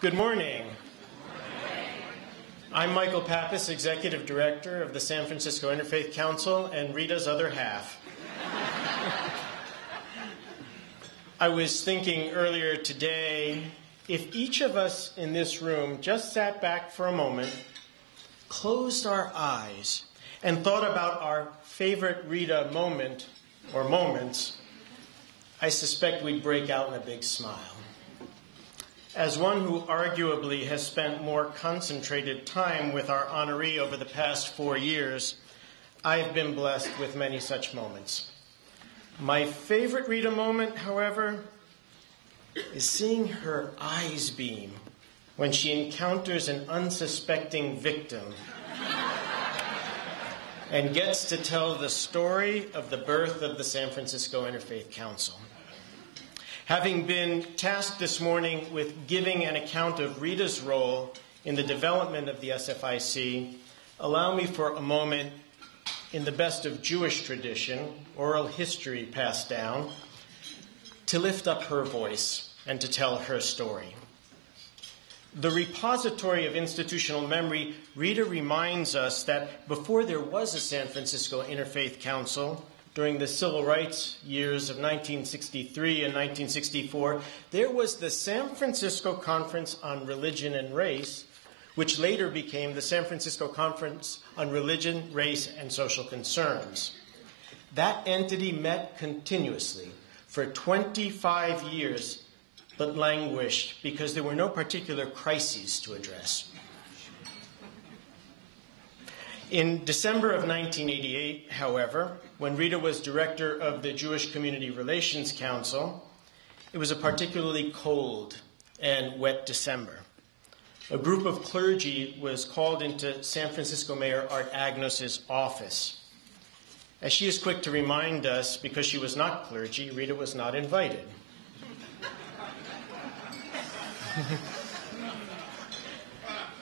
Good morning. I'm Michael Pappas, Executive Director of the San Francisco Interfaith Council and Rita's other half. I was thinking earlier today, if each of us in this room just sat back for a moment, closed our eyes, and thought about our favorite Rita moment or moments, I suspect we'd break out in a big smile. As one who arguably has spent more concentrated time with our honoree over the past 4 years, I've been blessed with many such moments. My favorite Rita moment, however, is seeing her eyes beam when she encounters an unsuspecting victim and gets to tell the story of the birth of the San Francisco Interfaith Council. Having been tasked this morning with giving an account of Rita's role in the development of the SFIC, allow me for a moment, in the best of Jewish tradition, oral history passed down, to lift up her voice and to tell her story. The repository of institutional memory, Rita reminds us that before there was a San Francisco Interfaith Council, during the civil rights years of 1963 and 1964, there was the San Francisco Conference on Religion and Race, which later became the San Francisco Conference on Religion, Race, and Social Concerns. That entity met continuously for 25 years, but languished because there were no particular crises to address. In December of 1988, however, when Rita was director of the Jewish Community Relations Council, it was a particularly cold and wet December. A group of clergy was called into San Francisco Mayor Art Agnos' office. As she is quick to remind us, because she was not clergy, Rita was not invited.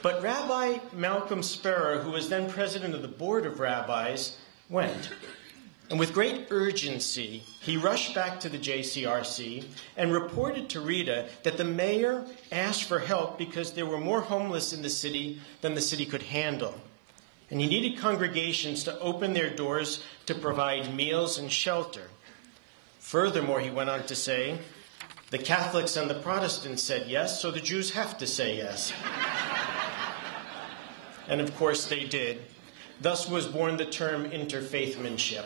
But Rabbi Malcolm Sparrow, who was then president of the Board of Rabbis, went. And with great urgency, he rushed back to the JCRC and reported to Rita that the mayor asked for help because there were more homeless in the city than the city could handle. And he needed congregations to open their doors to provide meals and shelter. Furthermore, he went on to say, the Catholics and the Protestants said yes, so the Jews have to say yes. And of course they did. Thus was born the term interfaithmanship.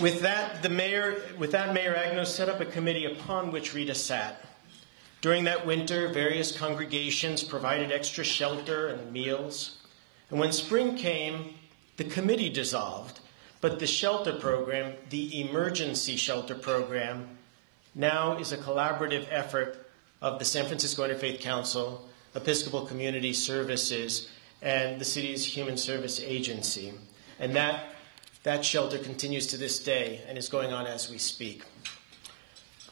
With that, Mayor Agnos set up a committee upon which Rita sat. During that winter, various congregations provided extra shelter and meals. And when spring came, the committee dissolved. But the shelter program, the emergency shelter program, now is a collaborative effort of the San Francisco Interfaith Council, Episcopal Community Services, and the city's Human Service Agency. And that shelter continues to this day and is going on as we speak.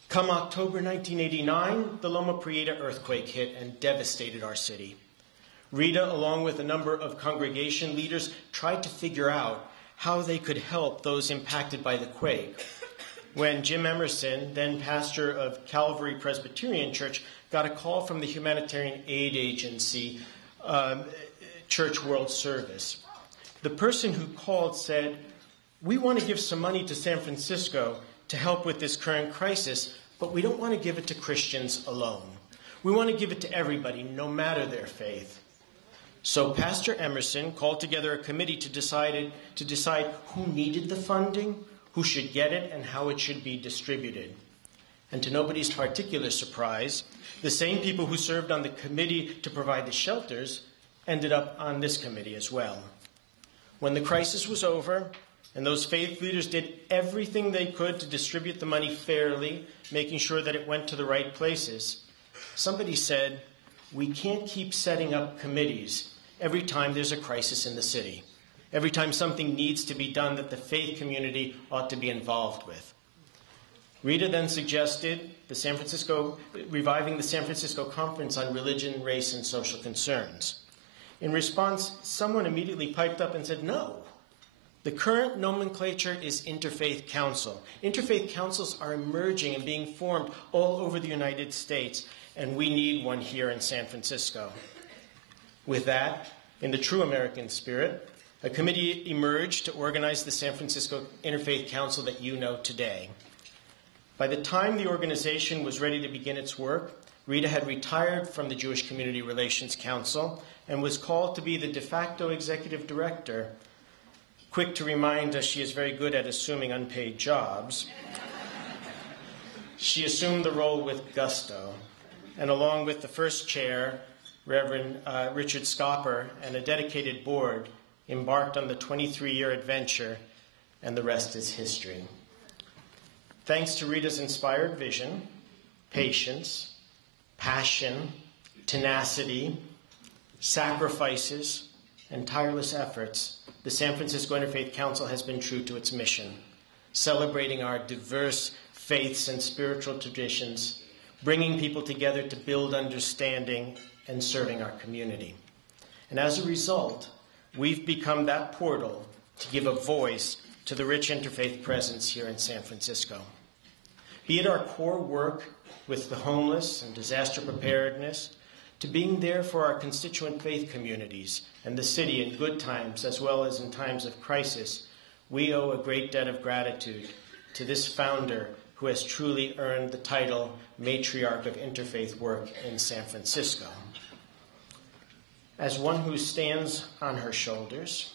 Come October 1989, the Loma Prieta earthquake hit and devastated our city. Rita, along with a number of congregation leaders, tried to figure out how they could help those impacted by the quake. When Jim Emerson, then pastor of Calvary Presbyterian Church, got a call from the humanitarian aid agency, Church World Service. The person who called said, we want to give some money to San Francisco to help with this current crisis, but we don't want to give it to Christians alone. We want to give it to everybody, no matter their faith. So Pastor Emerson called together a committee to decide who needed the funding, who should get it, and how it should be distributed. And to nobody's particular surprise, the same people who served on the committee to provide the shelters ended up on this committee as well. When the crisis was over, and those faith leaders did everything they could to distribute the money fairly, making sure that it went to the right places, somebody said, we can't keep setting up committees every time there's a crisis in the city, every time something needs to be done that the faith community ought to be involved with. Rita then suggested reviving the San Francisco Conference on Religion, Race, and Social Concerns. In response, someone immediately piped up and said, no. The current nomenclature is Interfaith Council. Interfaith councils are emerging and being formed all over the United States. and we need one here in San Francisco. With that, in the true American spirit, a committee emerged to organize the San Francisco Interfaith Council that you know today. By the time the organization was ready to begin its work, Rita had retired from the Jewish Community Relations Council and was called to be the de facto executive director. Quick to remind us she is very good at assuming unpaid jobs. She assumed the role with gusto, and along with the first chair, Reverend Richard Scopper, and a dedicated board, embarked on the 23-year adventure, and the rest is history. Thanks to Rita's inspired vision, patience, passion, tenacity, sacrifices, and tireless efforts, the San Francisco Interfaith Council has been true to its mission, celebrating our diverse faiths and spiritual traditions, bringing people together to build understanding and serving our community. And as a result, we've become that portal to give a voice to the rich interfaith presence here in San Francisco. Be it our core work with the homeless and disaster preparedness, to being there for our constituent faith communities and the city in good times as well as in times of crisis, we owe a great debt of gratitude to this founder who has truly earned the title Matriarch of Interfaith Work in San Francisco. As one who stands on her shoulders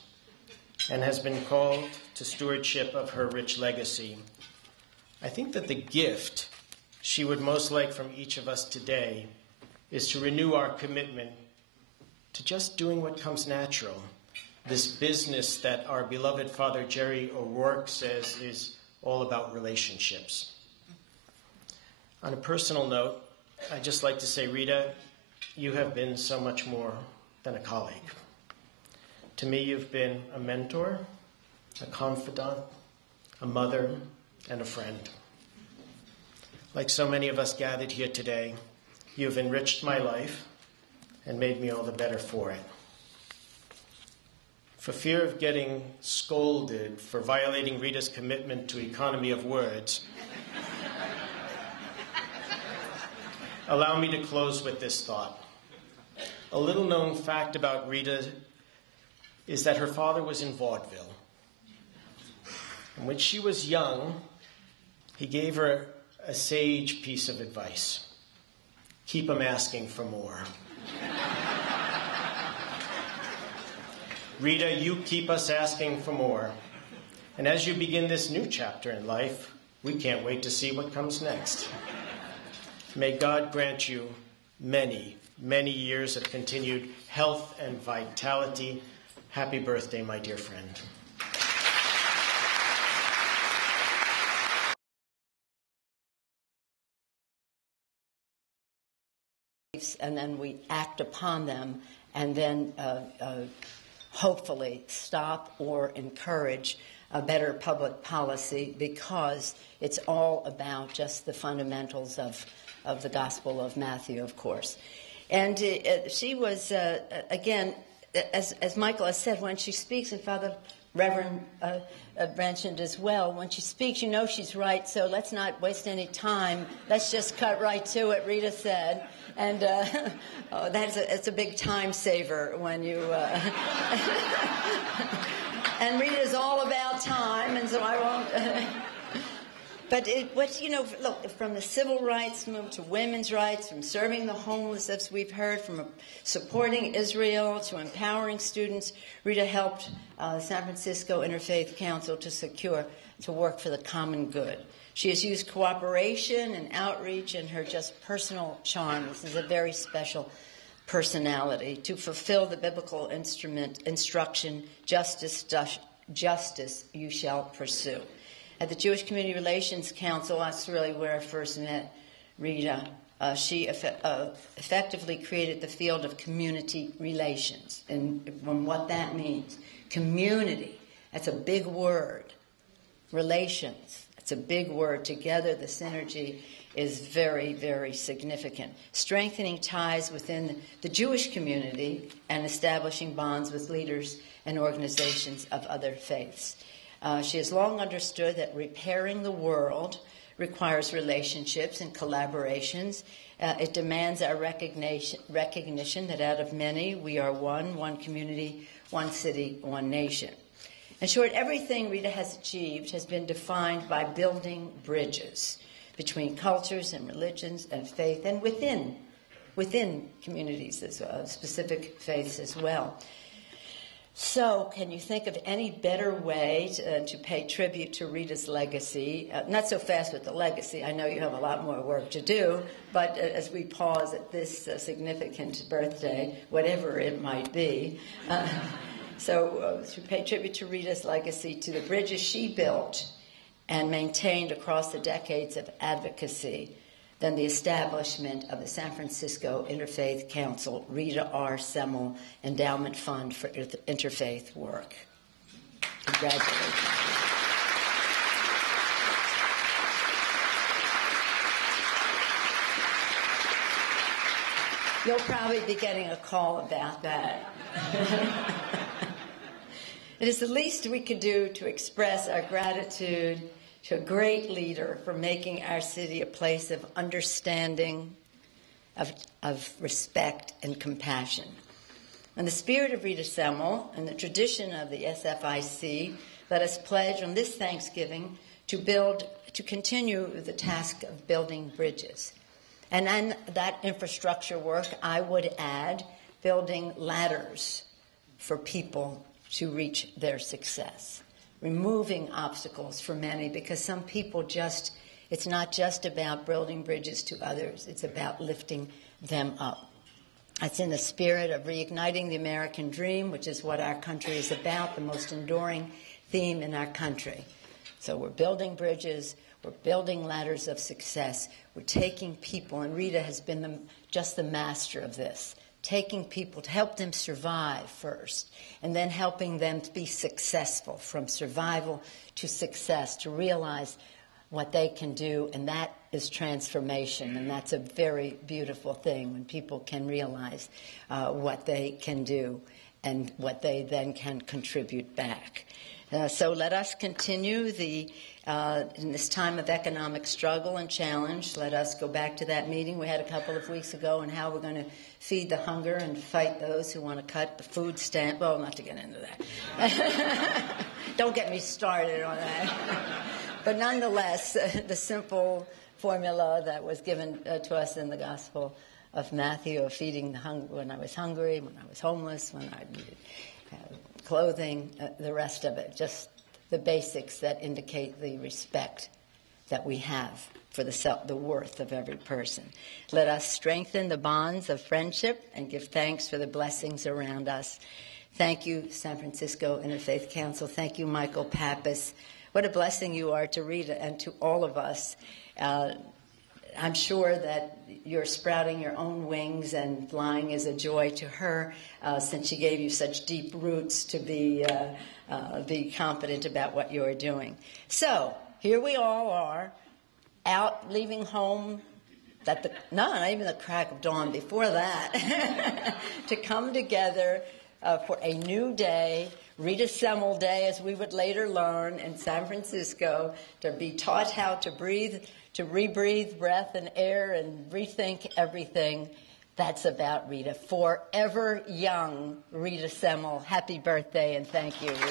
and has been called to stewardship of her rich legacy, I think that the gift she would most like from each of us today is to renew our commitment to just doing what comes natural, this business that our beloved Father Jerry O'Rourke says is all about relationships. On a personal note, I'd just like to say, Rita, you have been so much more than a colleague. To me, you've been a mentor, a confidant, a mother, and a friend. Like so many of us gathered here today, you have enriched my life and made me all the better for it. For fear of getting scolded for violating Rita's commitment to economy of words, allow me to close with this thought. A little known fact about Rita is that her father was in vaudeville. And when she was young, he gave her a sage piece of advice. Keep him asking for more. Rita, you keep us asking for more. And as you begin this new chapter in life, we can't wait to see what comes next. May God grant you many, many years of continued health and vitality. Happy birthday, my dear friend. And then we act upon them, and then hopefully stop or encourage a better public policy, because it's all about just the fundamentals of the Gospel of Matthew, of course. And she was, again, as Michael has said, when she speaks, and Father Reverend mentioned as well, when she speaks, you know she's right, so let's not waste any time. Let's just cut right to it, Rita said. And it's a big time saver when you... and Rita's all about time, and so I won't... But look, from the civil rights movement to women's rights, from serving the homeless, as we've heard, from supporting Israel to empowering students, Rita helped San Francisco Interfaith Council to work for the common good. She has used cooperation and outreach and her just personal charm. This is a very special personality to fulfill the biblical instruction, justice you shall pursue. At the Jewish Community Relations Council, that's really where I first met Rita. She effectively created the field of community relations, and what that means. Community, that's a big word. Relations, it's a big word. Together, the synergy is very, very significant. Strengthening ties within the Jewish community and establishing bonds with leaders and organizations of other faiths. She has long understood that repairing the world requires relationships and collaborations. It demands our recognition that out of many, we are one community, one city, one nation. In short, everything Rita has achieved has been defined by building bridges between cultures and religions and faith, and within communities as well, specific faiths as well. So, can you think of any better way to pay tribute to Rita's legacy? Not so fast with the legacy. I know you have a lot more work to do, but as we pause at this significant birthday, whatever it might be, to pay tribute to Rita's legacy, to the bridges she built and maintained across the decades of advocacy, then the establishment of the San Francisco Interfaith Council, Rita R. Semel Endowment Fund for Interfaith Work. Congratulations. You'll probably be getting a call about that. It is the least we could do to express our gratitude to a great leader for making our city a place of understanding, of respect, and compassion. In the spirit of Rita Semel and the tradition of the SFIC, let us pledge on this Thanksgiving to continue the task of building bridges. And in that infrastructure work, I would add building ladders for people to reach their success. Removing obstacles for many, because some people it's not just about building bridges to others, it's about lifting them up. It's in the spirit of reigniting the American dream, which is what our country is about, the most enduring theme in our country. So we're building bridges, we're building ladders of success, we're taking people, and Rita has been just the master of this, taking people to help them survive first, and then helping them to be successful, from survival to success, to realize what they can do, and that is transformation, and that's a very beautiful thing when people can realize what they can do and what they then can contribute back. So let us continue in this time of economic struggle and challenge. Let us go back to that meeting we had a couple of weeks ago and how we're going to feed the hunger and fight those who want to cut the food stamp. Well, not to get into that. Don't get me started on that. But nonetheless, the simple formula that was given to us in the Gospel of Matthew of feeding the hungry when I was hungry, when I was homeless, when I needed clothing, the rest of it, just the basics that indicate the respect that we have for the worth of every person. Let us strengthen the bonds of friendship and give thanks for the blessings around us. Thank you, San Francisco Interfaith Council. Thank you, Michael Pappas. What a blessing you are to Rita and to all of us. I'm sure that you're sprouting your own wings, and flying is a joy to her, since she gave you such deep roots to be confident about what you're doing. So here we all are, out leaving home, not even the crack of dawn, before that, to come together for a new day, Rita Semel Day, as we would later learn in San Francisco, to be taught how to breathe, to rebreathe breath and air and rethink everything. That's about Rita. Forever young Rita Semel. Happy birthday, and thank you, Rita.